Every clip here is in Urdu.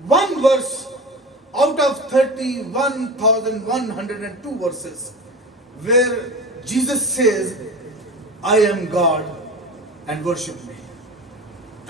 one verse out of 31,102 verses where Jesus says I am God and worship me.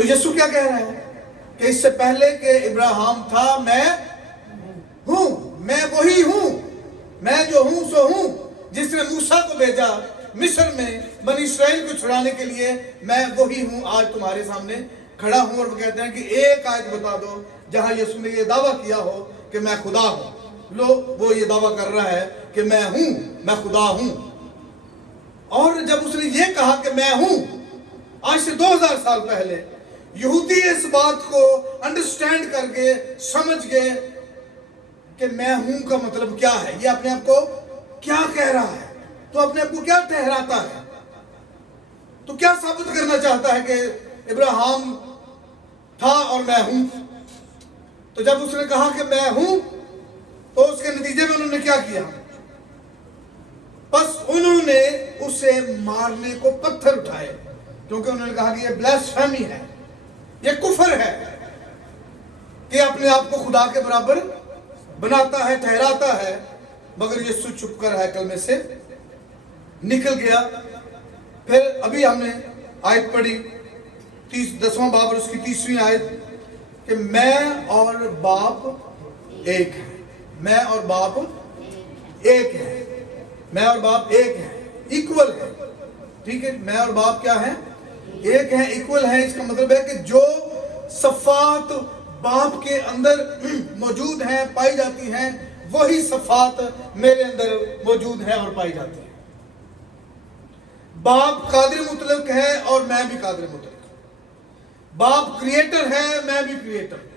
تو یسوع کیا کہہ رہا ہے کہ اس سے پہلے کہ ابراہیم تھا میں ہوں، میں وہی ہوں، میں جو ہوں سو ہوں، جس نے موسیٰ کو بھیجا مصر میں بنی اسرائیل کو چھڑانے کے لیے، میں وہی ہوں آج تمہارے سامنے کھڑا ہوں۔ اور وہ کہتے ہیں کہ ایک آیت بتا دو جہاں یسوع نے یہ دعویٰ کیا ہو کہ میں خدا ہوں۔ لو وہ یہ دعویٰ کر رہا ہے کہ میں ہوں، میں خدا ہوں۔ اور جب اس نے یہ کہا کہ میں ہوں، آج سے 2000 سال پہلے یہودی اس بات کو انڈرسٹینڈ کر کے سمجھ گئے کہ میں ہوں کا مطلب کیا ہے، یہ اپنے آپ کو کیا کہہ رہا ہے، تو اپنے آپ کو کیا ٹھہراتا ہے، تو کیا ثابت کرنا چاہتا ہے کہ ابراہیم تھا اور میں ہوں۔ تو جب اس نے کہا کہ میں ہوں تو اس کے نتیجے میں انہوں نے کیا کیا؟ بس انہوں نے اسے مارنے کو پتھر اٹھائے، کیونکہ انہوں نے کہا کہ یہ بلیسفیمی ہے، یہ کفر ہے کہ اپنے آپ کو خدا کے برابر بناتا ہے، ٹھہراتا ہے۔ مگر یسوع چھپ کر ہیکل میں سے نکل گیا۔ پھر ابھی ہم نے آیت پڑھی 10واں باب اور اس کی 30ویں آیت کہ میں اور باپ ایک ہیں، میں اور باپ ایک ہیں، میں اور باپ ایک ہیں، ایکول ہے، ٹھیک ہے۔ میں اور باپ کیا ہیں؟ ایک ہیں، ایکول ہیں۔ اس کا مطلب ہے کہ جو صفات باپ کے اندر موجود ہیں، پائی جاتی ہیں، وہی صفات میرے اندر موجود ہیں اور پائی جاتی ہیں۔ باپ قادر مطلق ہے اور میں بھی قادر مطلق ہوں۔ باپ کریٹر ہے، میں بھی کریٹر ہوں۔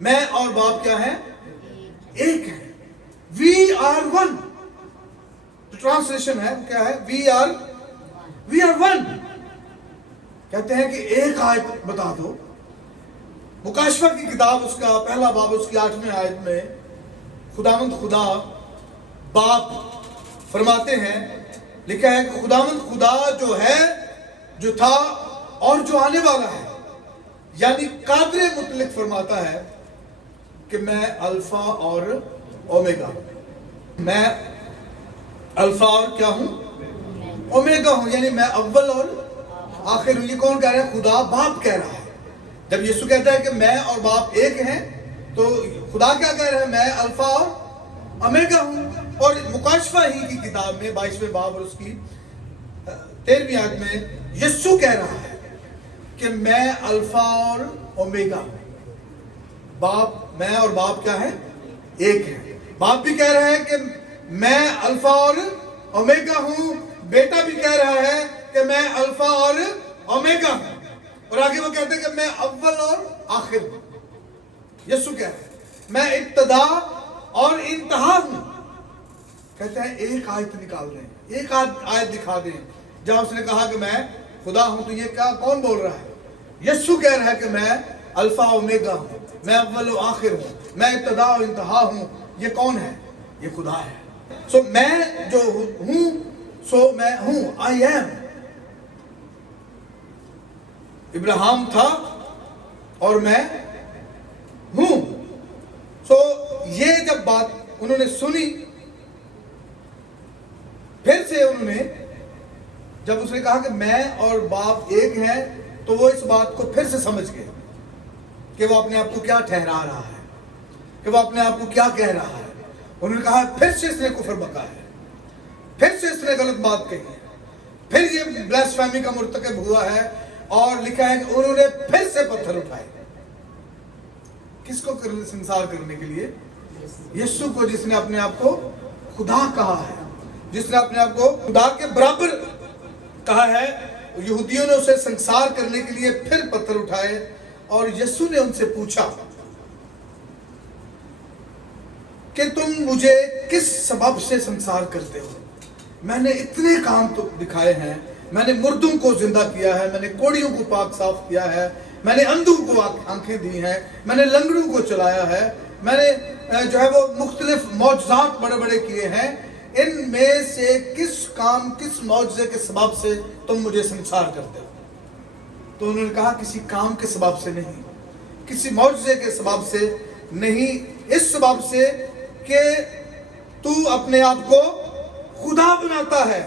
میں اور باپ کیا ہیں؟ ایک ہیں۔ We are one۔ ٹرانسلیشن ہے کیا ہے؟ We are one۔ کہتے ہیں کہ ایک آیت بتا دو۔ مکاشفہ کی کتاب اس کا پہلا باب اس کی 8ویں آیت میں خداوند خدا باپ فرماتے ہیں، لکھا ہے کہ خداوند خدا جو ہے، جو تھا اور جو آنے والا ہے، یعنی قادر مطلق فرماتا ہے کہ میں الفا اور اومیگا، میں الفا اور کیا ہوں؟ اومیگا ہوں، یعنی میں اول اور آخر ہوں۔ یہ کون کہہ رہا ہے؟ خدا باپ کہہ رہا ہے۔ جب یسوع کہتا ہے کہ میں اور باپ ایک ہیں تو خدا کیا کہہ رہا ہے؟ میں الفا اور اومیگا ہوں۔ اور مکاشفہ ہی کی کتاب میں 22ویں باب اور اس کی 13ویں آیت میں یسوع کہہ رہا ہے کہ میں الفا اور اومیگا ہوں۔ باپ، میں اور باپ کیا ہے؟ ایک ہے۔ باپ بھی کہہ رہا ہے کہ میں الفا اور اومیگا ہوں، بیٹا بھی کہہ رہا ہے کہ میں الفا اور اومیگا ہوں، اور آگے وہ کہتے ہیں کہ میں اول اور آخر ہوں۔ یسوع کہہ رہا ہے میں ابتدا اور انتہا ہوں۔ کہتے ہیں ایک آیت نکال دیں، ایک آیت دکھا دیں جہاں اس نے کہا کہ میں خدا ہوں۔ تو یہ کیا کون بول رہا ہے؟ یسوع کہہ رہا ہے کہ میں الفا اومیگا ہوں، میں اول و آخر ہوں، میں ابتدا و انتہا ہوں۔ یہ کون ہے؟ یہ خدا ہے۔ سو میں جو ہوں سو میں ہوں، آئی ایم۔ ابراہیم تھا اور میں ہوں۔ سو یہ جب بات انہوں نے سنی، پھر سے انہوں نے جب اس نے کہا کہ میں اور باپ ایک ہیں تو وہ اس بات کو پھر سے سمجھ گئے کہ وہ اپنے آپ کو کیا ٹھہرا رہا ہے، کہ وہ اپنے آپ کو کیا کہہ رہا ہے۔ انہوں نے کہا پھر سے اس نے کفر بکا ہے، پھر سے اس نے غلط بات کہی ہے، پھر یہ بلیسفیمی کا مرتکب ہوا ہے۔ اور لکھا ہے کہ انہوں نے پھر سے پتھر اٹھائے، کس کو سنسار کرنے کے لیے؟ یسوع کو، جس نے اپنے آپ کو خدا کہا ہے، جس نے اپنے آپ کو خدا کے برابر کہا ہے۔ یہودیوں نے اسے سنسار کرنے کے لیے پھر پتھر اٹھائے، اور یسوع نے ان سے پوچھا کہ تم مجھے کس سبب سے سنسار کرتے ہو؟ میں نے اتنے کام تو دکھائے ہیں، میں نے مردوں کو زندہ کیا ہے، میں نے کوڑیوں کو پاک صاف کیا ہے، میں نے اندھوں کو آنکھیں دی ہیں، میں نے لنگڑوں کو چلایا ہے، میں نے جو ہے وہ مختلف معجزات بڑے بڑے کیے ہیں۔ ان میں سے کس کام، کس معجزے کے سبب سے تم مجھے سنسار کرتے ہو؟ تو انہوں نے کہا کسی کام کے سبب سے نہیں، کسی معجزے کے سبب سے نہیں، اس سبب سے کہ تو اپنے آپ کو خدا بناتا ہے۔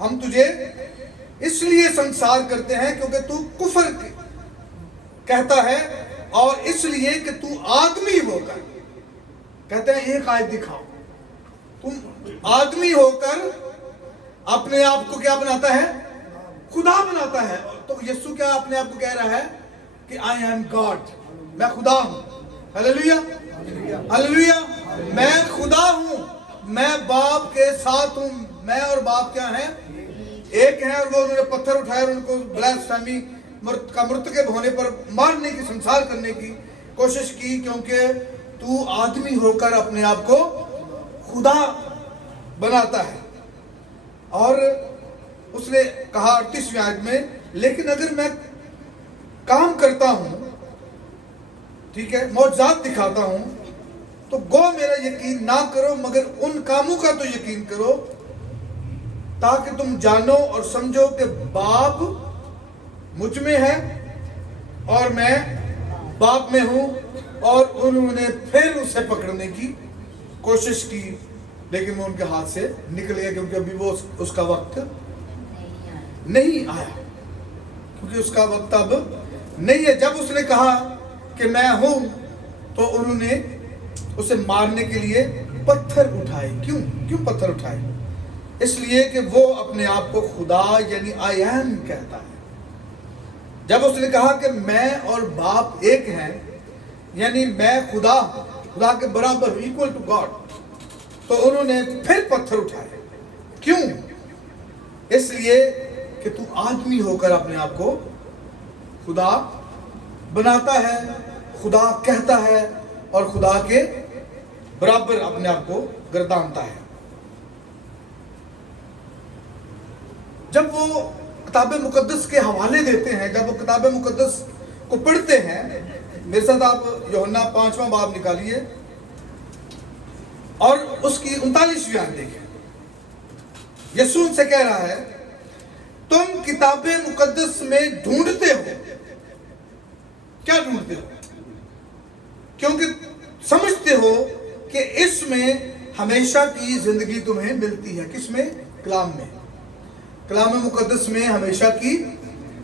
ہم تجھے اس لیے سنسار کرتے ہیں کیونکہ تو کفر کہتا ہے، اور اس لیے کہ تو آدمی ہو کر، کہتے ہیں ایک آیت دکھاؤ، تم آدمی ہو کر اپنے آپ کو کیا بناتا ہے؟ خدا بناتا ہے۔ تو یسوع کیا اپنے آپ کو کہہ رہا ہے کہ I am God، میں خدا ہوں۔ ہلیلویا، ہلیلویا، میں خدا ہوں، میں باپ کے ساتھ ہوں، میں اور باپ کیا ہیں؟ ایک ہیں۔ اور وہ انہوں نے پتھر اٹھائے اور ان کو بلاسفیمی کا مرتکب ہونے پر مارنے کی، سنسار کرنے کی کوشش کی، کیونکہ تو آدمی ہو کر اپنے آپ کو خدا بناتا ہے۔ اور اس نے کہا 38ویں آیت میں، لیکن اگر میں کام کرتا ہوں، ٹھیک ہے، معجزات دکھاتا ہوں، تو گو میرا یقین نہ کرو، مگر ان کاموں کا تو یقین کرو تاکہ تم جانو اور سمجھو کہ باپ مجھ میں ہے اور میں باپ میں ہوں۔ اور انہوں نے پھر اسے پکڑنے کی کوشش کی، لیکن وہ ان کے ہاتھ سے نکل گیا، کیونکہ ابھی وہ اس کا وقت نہیں آیا، کیونکہ اس کا وقت اب نہیں ہے۔ جب اس نے کہا کہ میں ہوں، تو انہوں نے اسے مارنے کے لیے پتھر اٹھائے۔ کیوں پتھر اٹھائے؟ اس لیے کہ وہ اپنے آپ کو خدا یعنی I am کہتا ہے۔ جب اس نے کہا کہ میں اور باپ ایک ہیں، یعنی میں خدا کے برابر ہوں، equal to God، تو انہوں نے پھر پتھر اٹھائے۔ کیوں؟ اس لیے کہ تو آدمی ہو کر اپنے آپ کو خدا بناتا ہے، خدا کہتا ہے، اور خدا کے برابر اپنے آپ کو گردانتا ہے۔ جب وہ کتاب مقدس کے حوالے دیتے ہیں، جب وہ کتاب مقدس کو پڑھتے ہیں، میرے ساتھ آپ یوحنا 5واں باب نکالیے اور اس کی 39ویں آیت دیکھیں۔ یسوع ان سے کہہ رہا ہے، تم کتاب مقدس میں ڈھونڈتے ہو، کیا ڈھونڈتے ہو؟ کیونکہ سمجھتے ہو کہ اس میں ہمیشہ کی زندگی تمہیں ملتی ہے۔ کس میں؟ کلام میں، کلام مقدس میں ہمیشہ کی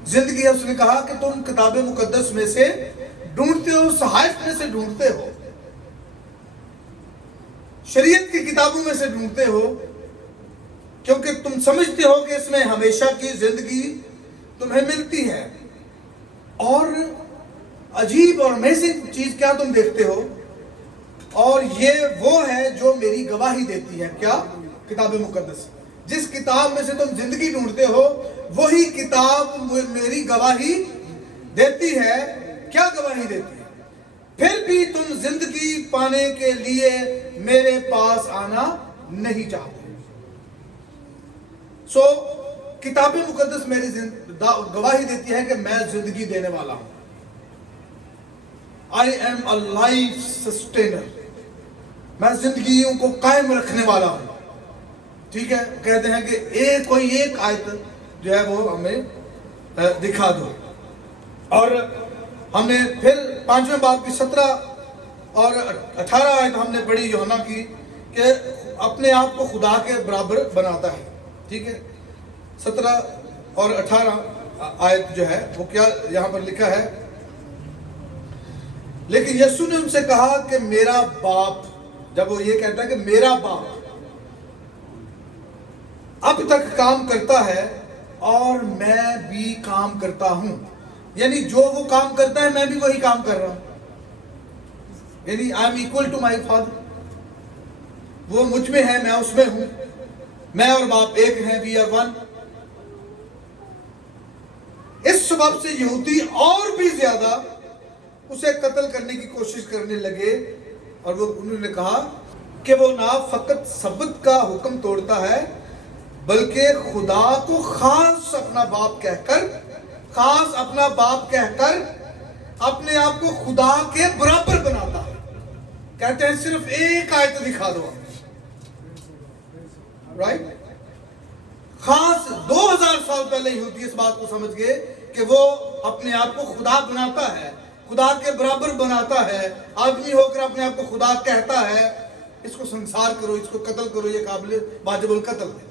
زندگی ہے۔ اس نے کہا کہ تم کتاب مقدس میں سے ڈھونڈتے ہو، صحائف میں سے ڈھونڈتے ہو، شریعت کی کتابوں میں سے ڈھونڈتے ہو، کیونکہ تم سمجھتے ہو کہ اس میں ہمیشہ کی زندگی تمہیں ملتی ہے۔ اور عجیب اور امیزنگ چیز کیا تم دیکھتے ہو، اور یہ وہ ہے جو میری گواہی دیتی ہے۔ کیا؟ کتاب مقدس۔ جس کتاب میں سے تم زندگی ڈھونڈتے ہو، وہی کتاب میری گواہی دیتی ہے۔ کیا گواہی دیتی ہے؟ پھر بھی تم زندگی پانے کے لیے میرے پاس آنا نہیں چاہتے۔ کتاب مقدس میری گواہی دیتی ہے کہ میں زندگی دینے والا ہوں۔ I am a life sustainer، میں زندگیوں کو قائم رکھنے والا ہوں۔ ٹھیک ہے، کہتے ہیں کہ کوئی ایک آیت جو ہے وہ ہمیں دکھا دو۔ اور ہم نے پھر 5ویں باب کی 17 اور 18 آیت ہم نے پڑھی یوحنا کی، کہ اپنے آپ کو خدا کے برابر بناتا ہے۔ ٹھیک ہے، 17 اور 18 آیت جو ہے وہ کیا یہاں پر لکھا ہے، لیکن یسوع نے ان سے کہا کہ میرا باپ، جب وہ یہ کہتا ہے کہ میرا باپ اب تک کام کرتا ہے اور میں بھی کام کرتا ہوں، یعنی جو وہ کام کرتا ہے میں بھی وہی کام کر رہا ہوں، یعنی I am equal to my father، وہ مجھ میں ہے، میں اس میں ہوں، میں اور باپ ایک ہیں، we are one۔ اس سبب سے یہودی اور بھی زیادہ اسے قتل کرنے کی کوشش کرنے لگے، اور وہ انہوں نے کہا کہ وہ نہ فقط سبت کا حکم توڑتا ہے بلکہ خدا کو خاص اپنا باپ کہہ کر اپنے آپ کو خدا کے برابر بناتا ہے۔ کہتے ہیں صرف ایک آیت دکھا دو، رائٹ؟ خاص 2000 سال پہلے یہودی اس بات کو سمجھ گئے کہ وہ اپنے آپ کو خدا بناتا ہے، خدا کے برابر بناتا ہے، آدمی ہو کر اپنے آپ کو خدا کہتا ہے۔ اس کو سنسار کرو، اس کو قتل کرو، یہ قابل واجب القتل ہے۔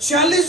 40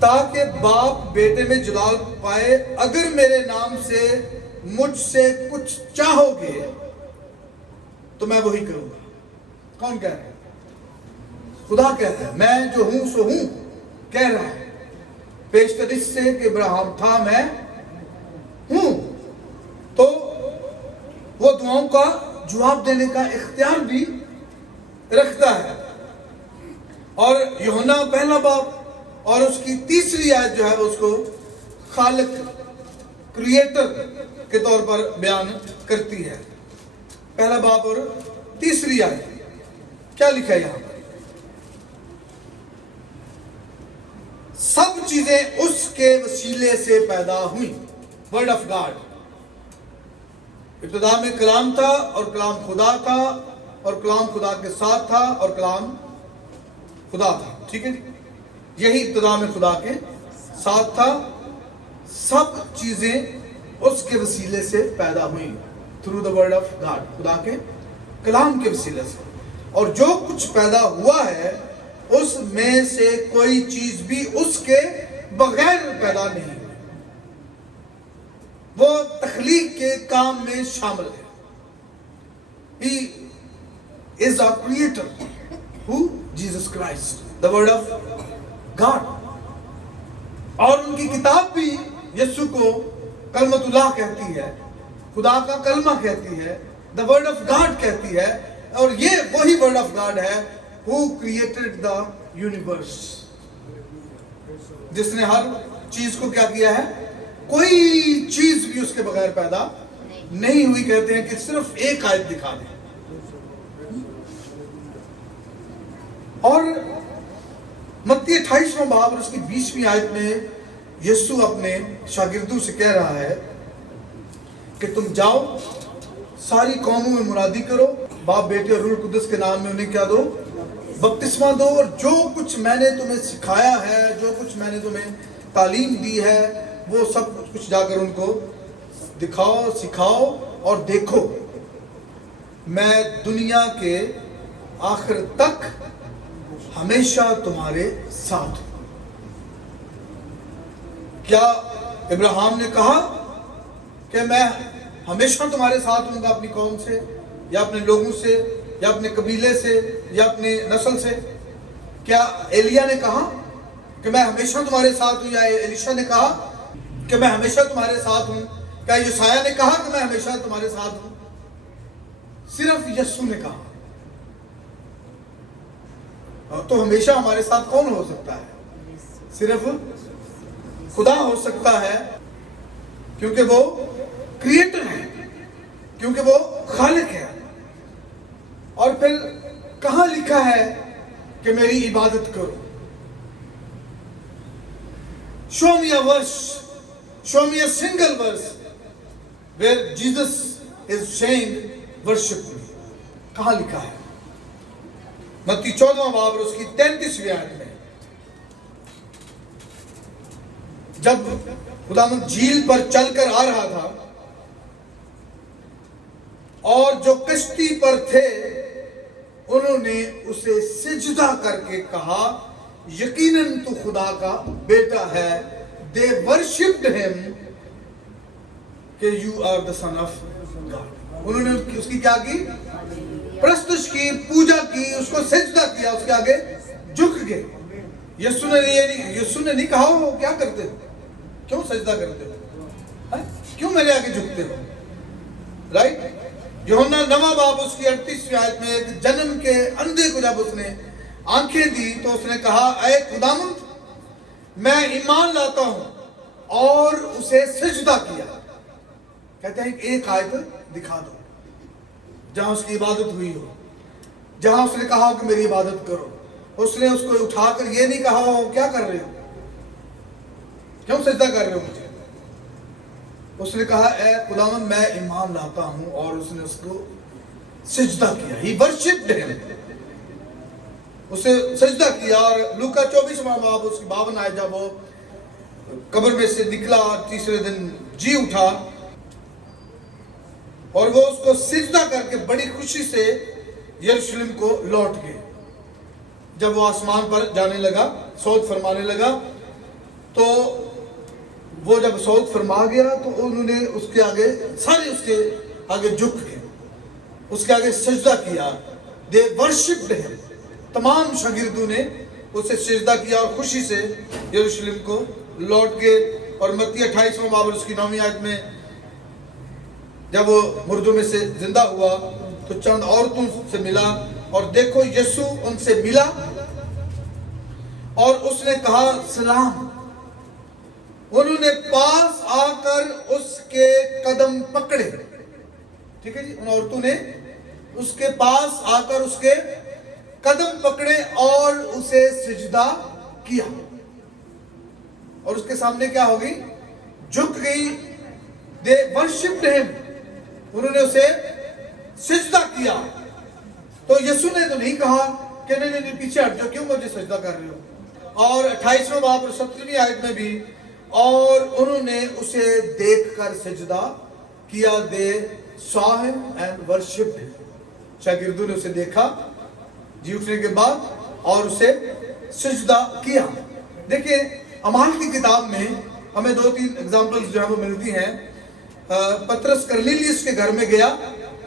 تاکہ باپ بیٹے میں جلال پائے، اگر میرے نام سے مجھ سے کچھ چاہو گے تو میں وہی کروں گا۔ کون کہہ رہا ہے؟ خدا کہتا ہے، میں جو ہوں سو ہوں کہہ رہا ہے، پیشتر اس سے کہ ابراہیم تھا میں ہوں۔ تو وہ دعاؤں کا جواب دینے کا اختیار بھی رکھتا ہے۔ اور یوحنا پہلا باب اور اس کی تیسری آیت جو ہے اس کو خالق، کریٹر کے طور پر بیان کرتی ہے۔ پہلا باب اور تیسری آیت کیا لکھا ہے یہاں پر؟ سب چیزیں اس کے وسیلے سے پیدا ہوئیں۔ Word of God. ابتدا میں کلام تھا اور کلام خدا تھا اور کلام خدا کے ساتھ تھا اور کلام خدا تھا۔ ٹھیک ہے جی، یہی ابتدا میں خدا کے ساتھ تھا۔ سب چیزیں اس کے وسیلے سے پیدا ہوئیں، through the word of God, خدا کے کلام کے وسیلے سے۔ اور جو کچھ پیدا ہوا ہے اس میں سے کوئی چیز بھی اس کے بغیر پیدا نہیں ہوئی۔ وہ تخلیق کے کام میں شامل ہے۔ He is our creator. Who? Jesus Christ, the word of God. اور ان کی کتاب بھی یسوع کو کلمۃ اللہ کہتی ہے، خدا کا کلمہ کہتی ہے، the word of God کہتی ہے۔ اور یہ وہی word of God ہے who created the universe، جس نے ہر چیز کو کیا کیا ہے؟ کوئی چیز بھی اس کے بغیر پیدا نہیں ہوئی۔ کہتے ہیں کہ صرف ایک آیت دکھا دیں۔ اور متی 28واں باب اور اس کی 20ویں آیت میں یسوع اپنے شاگردوں سے کہہ رہا ہے کہ تم جاؤ، ساری قوموں میں منادی کرو، باپ بیٹے اور روح القدس کے نام میں انہیں کیا دو؟ بپتسمہ دو، اور جو کچھ میں نے تمہیں سکھایا ہے، جو کچھ میں نے تمہیں تعلیم دی ہے، وہ سب کچھ جا کر ان کو دکھاؤ، سکھاؤ اور دیکھو میں دنیا کے آخر تک ہمیشہ تمہارے ساتھ ہوں۔ کیا ابراہیم نے کہا کہ میں ہمیشہ تمہارے ساتھ ہوں گا اپنی قوم سے یا اپنے لوگوں سے یا اپنے قبیلے سے یا اپنے نسل سے؟ کیا ایلیا نے کہا کہ میں ہمیشہ تمہارے ساتھ ہوں، یا ایلیشا نے کہا کہ میں ہمیشہ تمہارے ساتھ ہوں؟ کیا یسایہ نے کہا کہ میں ہمیشہ تمہارے ساتھ ہوں؟ صرف یسوع نے کہا۔ تو ہمیشہ ہمارے ساتھ کون ہو سکتا ہے؟ صرف خدا ہو سکتا ہے، کیونکہ وہ کریٹر ہے، کیونکہ وہ خالق ہے۔ اور پھر کہاں لکھا ہے کہ میری عبادت کرو؟ Show me a verse, show me a single verse where Jesus is saying worship me. کہاں لکھا ہے؟ متی 14واں باب اور اس کی 33ویں آیت میں، جب خداوند جھیل پر چل کر آ رہا تھا اور جو کشتی پر تھے انہوں نے اسے سجدہ کر کے کہا یقیناً تو خدا کا بیٹا ہے۔ They worshipped him کہ you are the son of God۔ انہوں نے اس کی کیا کی؟ پرستش کی، پوجا کی، اس کو سجدہ کیا، اس کے آگے جھک گئے۔ یسوع نے نہیں کہا وہ کیا کرتے ہو، کیوں سجدہ کرتے ہو، کیوں میرے آگے جھکتے ہو؟ رائٹ؟ یوحنا 9واں باب اس کی 38ویں آیت میں ایک جنم کے اندھے کو جب اس نے آنکھیں دی تو اس نے کہا اے خداوند میں ایمان لاتا ہوں، اور اسے سجدہ کیا۔ کہتے ہیں ایک آیت دکھا دو جہاں اس کی عبادت ہوئی ہو، جہاں اس نے کہا کہ میری عبادت کرو۔ اس نے اس کو اٹھا کر یہ نہیں کہا ہو کیا کر رہے ہو، کیوں سجدہ کر رہے ہو مجھے؟ اس نے کہا اے خداوند میں ایمان لاتا ہوں، اور اس نے اس کو سجدہ کیا۔ He worshipped him، اسے سجدہ کیا۔ اور لوکا 24واں باب اس کی 52 آیت، جب وہ قبر میں سے نکلا تیسرے دن جی اٹھا، اور وہ اس کو سجدہ کر کے بڑی خوشی سے یروشلم کو لوٹ گئے۔ جب وہ آسمان پر جانے لگا، صعود فرمانے لگا، تو وہ جب صعود فرما گیا تو انہوں نے اس کے آگے سارے اس کے آگے جھک گئے، اس کے آگے سجدہ کیا. دے ورشپڈ ہم. تمام شاگردوں نے اسے سجدہ کیا اور خوشی سے یروشلم کو لوٹ گئے. اور متی 28واں باب اور اس کی 9ویں آیت میں جب وہ مردوں میں سے زندہ ہوا تو چند عورتوں سے ملا، اور دیکھو یسوع ان سے ملا اور اس نے کہا سلام. انہوں نے پاس آ کر اس کے قدم پکڑے. ٹھیک ہے جی، ان عورتوں نے اس کے پاس آ کر اس کے قدم پکڑے اور اسے سجدہ کیا. اور اس کے سامنے کیا ہو گئی؟ جھک گئی. دے ورشپڈ ہم. انہوں نے اسے سجدہ کیا. تو یسوع نے تو نہیں کہا کہ نہیں پیچھے ہٹ جاؤ، کیوں مجھے سجدہ کر رہے ہو. اور 28واں باب اور 17ویں آیت میں بھی اور انہوں نے اسے دیکھ کر سجدہ کیا. دے saw him and worshipped him. شاگردوں نے اسے دیکھا جی اٹھنے کے بعد اور اسے سجدہ کیا. دیکھیں اعمال کی کتاب میں ہمیں 2-3 ایگزامپلز جو ہیں وہ ملتی ہیں. پطرس کرنیلیس کے گھر میں گیا.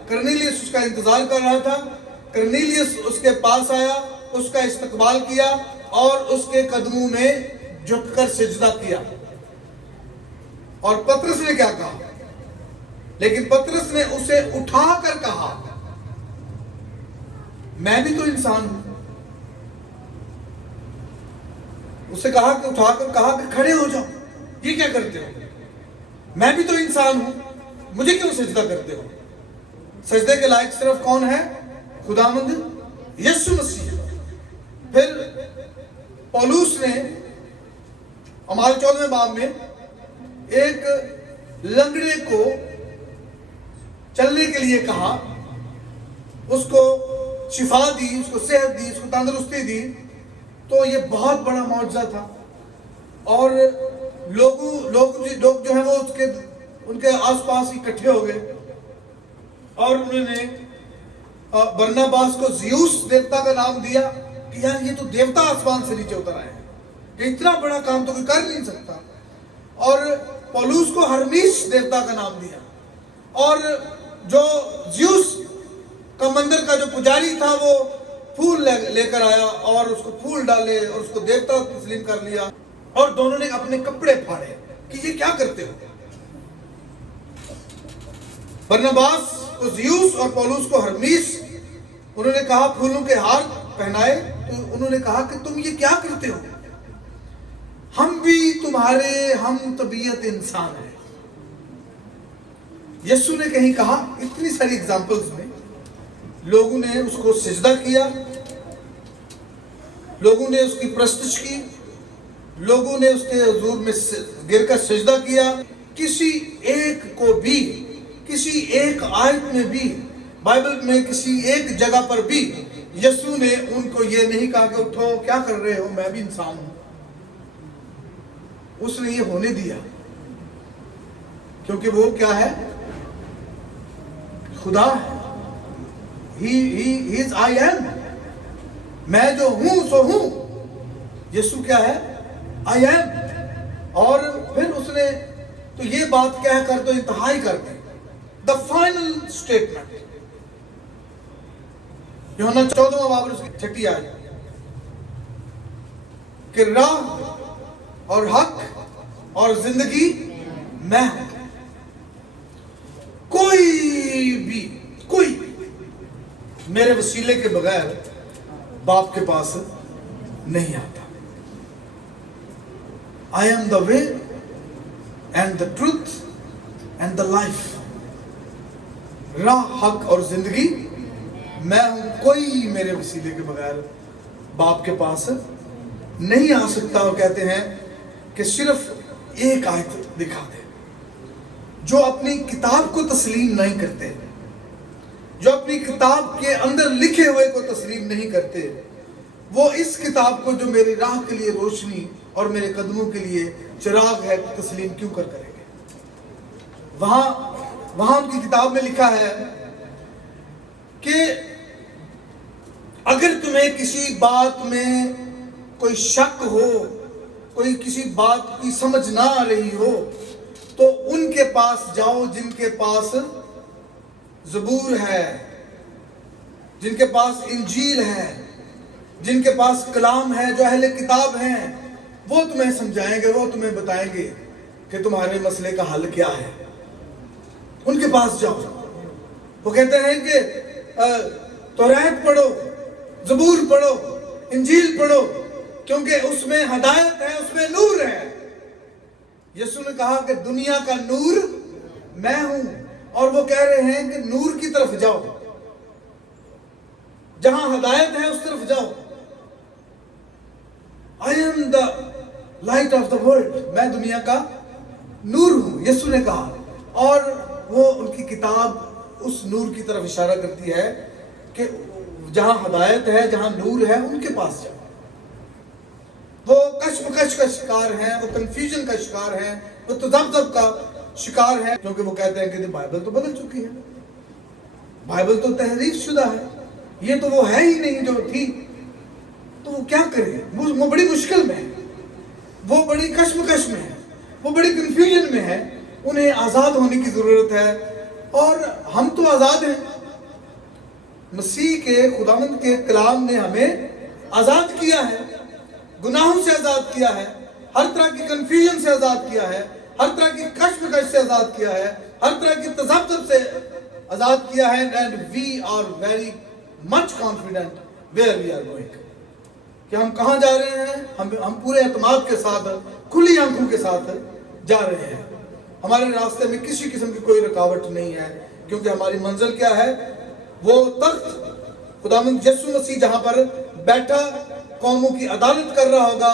کرنیلیس اس کا انتظار کر رہا تھا. کرنیلیس اس کے پاس آیا، اس کا استقبال کیا اور اس کے قدموں میں جھک کر سجدہ کیا. اور پطرس نے کیا کہا؟ لیکن پطرس نے اسے اٹھا کر کہا میں بھی تو انسان ہوں. اسے کہا کہ اٹھا کر کہا کہ کھڑے ہو جاؤ، یہ کیا کرتے ہو؟ میں بھی تو انسان ہوں، مجھے کیوں سجدہ کرتے ہو؟ سجدے کے لائق صرف کون ہے؟ خداوند یسوع مسیح. پھر پولوس نے اعمال 14ویں باب میں ایک لنگڑے کو چلنے کے لیے کہا، اس کو شفا دی، اس کو صحت دی، اس کو تندرستی دی. تو یہ بہت بڑا معجزہ تھا. اور لوگ جو ہیں وہ ان کے آس پاس اکٹھے ہو گئے اور انہوں نے برناباس کو زیوس دیوتا کا نام دیا کہ یار یہ تو دیوتا آسمان سے نیچے اتر آئے ہیں کہ اتنا بڑا کام تو کوئی کر نہیں سکتا. اور پولوس کو ہرمیس دیوتا کا نام دیا. اور جو زیوس کا مندر کا جو پجاری تھا وہ پھول لے کر آیا اور اس کو پھول ڈالے اور اس کو دیوتا تسلیم کر لیا. اور دونوں نے اپنے کپڑے پھاڑے کہ یہ کیا کرتے ہو. برناباس کو زیوس اور پولوس کو ہرمیس. انہوں نے کہا پھولوں کے ہار پہنائے تو انہوں نے کہا کہ تم یہ کیا کرتے ہو؟ ہم بھی تمہارے ہم طبیعت انسان ہیں. یسوع نے کہیں کہا، اتنی ساری ایگزامپلز میں لوگوں نے اس کو سجدہ کیا، لوگوں نے اس کی پرستش کی، لوگوں نے اس کے حضور میں گر کر سجدہ کیا. کسی ایک کو بھی، کسی ایک آیت میں بھی، بائبل میں کسی ایک جگہ پر بھی یسوع نے ان کو یہ نہیں کہا کہ اٹھو کیا کر رہے ہو، میں بھی انسان ہوں. اس نے یہ ہونے دیا کیونکہ وہ کیا ہے؟ خدا ہے. He is I am. میں جو ہوں سو ہوں. یسوع کیا ہے؟ I am. اور پھر اس نے تو یہ بات کہہ کر تو انتہائی کر دی. The final statement. یوحنا 14واں باب اس کی 6 آیت کہ راہ اور حق اور زندگی میں ہوں. کوئی بھی میرے وسیلے کے بغیر باپ کے پاس نہیں آتا. I am the way and the truth and the life. راہ، حق اور زندگی میں ہوں. کوئی میرے وسیلے کے بغیر باپ کے پاس نہیں آ سکتا. اور کہتے ہیں کہ صرف ایک آیت دکھا دے. جو اپنی کتاب کو تسلیم نہیں کرتے، جو اپنی کتاب کے اندر لکھے ہوئے کو تسلیم نہیں کرتے، وہ اس کتاب کو جو میری راہ کے لیے روشنی اور میرے قدموں کے لیے چراغ ہے تسلیم کیوں کر کریں گے؟ وہاں ان کی کتاب میں لکھا ہے کہ اگر تمہیں کسی بات میں کوئی شک ہو کوئی کسی بات کی سمجھ نہ آ رہی ہو تو ان کے پاس جاؤ جن کے پاس زبور ہے، جن کے پاس انجیل ہے، جن کے پاس کلام ہے، جو اہل کتاب ہیں، وہ تمہیں سمجھائیں گے، وہ تمہیں بتائیں گے کہ تمہارے مسئلے کا حل کیا ہے۔ ان کے پاس جاؤ۔ وہ کہتے ہیں کہ توریت پڑھو، زبور پڑھو، انجیل پڑھو، کیونکہ اس میں ہدایت ہے، اس میں نور ہے۔ یسوع نے کہا کہ دنیا کا نور میں ہوں، اور وہ کہہ رہے ہیں کہ نور کی طرف جاؤ، جہاں ہدایت ہے اس طرف جاؤ۔ I am the light of the world، میں دنیا کا نور ہوں، یسوع نے کہا، اور وہ ان کی کتاب اس نور کی طرف اشارہ کرتی ہے کہ جہاں ہدایت ہے، جہاں نور ہے، ان کے پاس جاؤ۔ وہ کشمکش کا شکار ہیں، وہ کنفیوژن کا شکار ہیں، وہ تذبذب کا شکار ہیں، کیونکہ وہ کہتے ہیں کہ بائبل تو بدل چکی ہے، بائبل تو تحریف شدہ ہے، یہ تو وہ ہے ہی نہیں جو تھی، تو وہ کیا کریں؟ وہ بڑی مشکل میں ہے، وہ بڑی کشمکش میں ہے، وہ بڑی کنفیوژن میں ہے، انہیں آزاد ہونے کی ضرورت ہے، اور ہم تو آزاد ہیں۔ مسیح کے خداوند کے کلام نے ہمیں آزاد کیا ہے، گناہوں سے آزاد کیا ہے، ہر طرح کی کنفیوژن سے آزاد کیا ہے، ہر طرح کی کشمکش سے آزاد کیا ہے، ہر طرح کی تذبذب سے آزاد کیا ہے، and we are very much confident where we are going، کہ ہم کہاں جا رہے ہیں، ہم پورے اعتماد کے ساتھ، کھلی آنکھوں کے ساتھ جا رہے ہیں۔ ہمارے راستے میں کسی قسم کی کوئی رکاوٹ نہیں ہے، کیونکہ ہماری منزل کیا ہے؟ وہ تخت خداوند یسوع مسیح جہاں پر بیٹھا قوموں کی عدالت کر رہا ہوگا،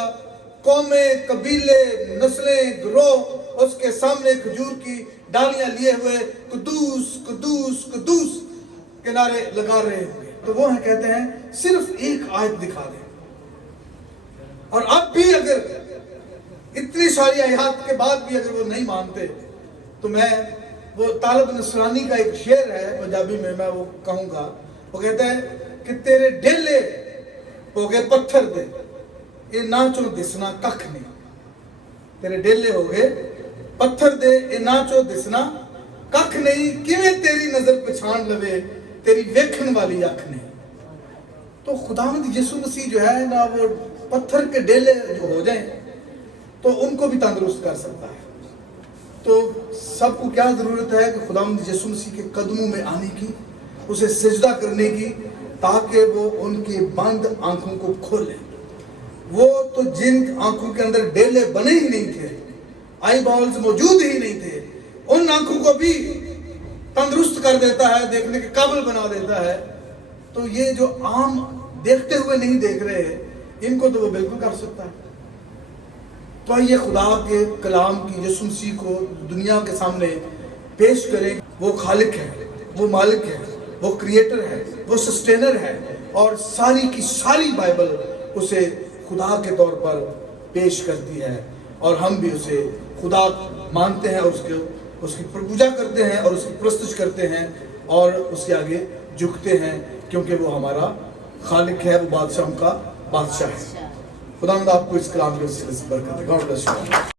قومیں، قبیلے، نسلیں، گروہ اس کے سامنے کھجور کی ڈالیاں لیے ہوئے قدوس قدوس قدوس کے نعرے لگا رہے ہوں گے، تو وہ کہتے ہیں صرف ایک آیت دکھا دیں۔ اور اب بھی اگر اتنی ساری آیات کے بعد بھی اگر وہ نہیں مانتے تو میں وہ طالب نصرانی کا ایک شعر ہے پنجابی میں وہ کہوں گا، وہ کہتا ہے کہ تیرے ڈیلے ہو گئے پتھر دے، یہ ناچو دسنا ککھ نہیں، تیرے ڈیلے ہو گئے پتھر دے، یہ ناچو دسنا ککھ نہیں، کیویں تیری نظر پچھان لوے تیری ویکھن والی اکھ نہیں۔ تو خداوند یسوع مسیح جو ہے نا، وہ پتھر کے ڈیلے جو ہو جائیں تو ان کو بھی تندرست کر سکتا ہے۔ تو سب کو کیا ضرورت ہے کہ خداوند یسوع مسیح کے قدموں میں آنے کی، اسے سجدہ کرنے کی، تاکہ وہ ان کی بند آنکھوں کو کھولے۔ وہ تو جن آنکھوں کے اندر ڈیلے بنے ہی نہیں تھے، آئی بالز موجود ہی نہیں تھے، ان آنکھوں کو بھی تندرست کر دیتا ہے، دیکھنے کے قابل بنا دیتا ہے۔ تو یہ جو عام دیکھتے ہوئے نہیں دیکھ رہے ہیں، ان کو تو وہ بالکل کر سکتا ہے۔ تو آئیے خدا کے کلام کی یسوع مسیح کو دنیا کے سامنے پیش کریں۔ وہ خالق ہے، وہ مالک ہے، وہ کریٹر ہے، وہ سسٹینر ہے، اور ساری کی ساری بائبل اسے خدا کے طور پر پیش کرتی ہے، اور ہم بھی اسے خدا مانتے ہیں، اور اس کی پوجا کرتے ہیں، اور اس کی پرستش کرتے ہیں، اور اس کے آگے جھکتے ہیں، کیونکہ وہ ہمارا خالق ہے، وہ بادشاہوں کا بادشاہ ہے۔ خداوند آپ کو اس کلام کے وسیلے سے برکت دے۔ God bless you.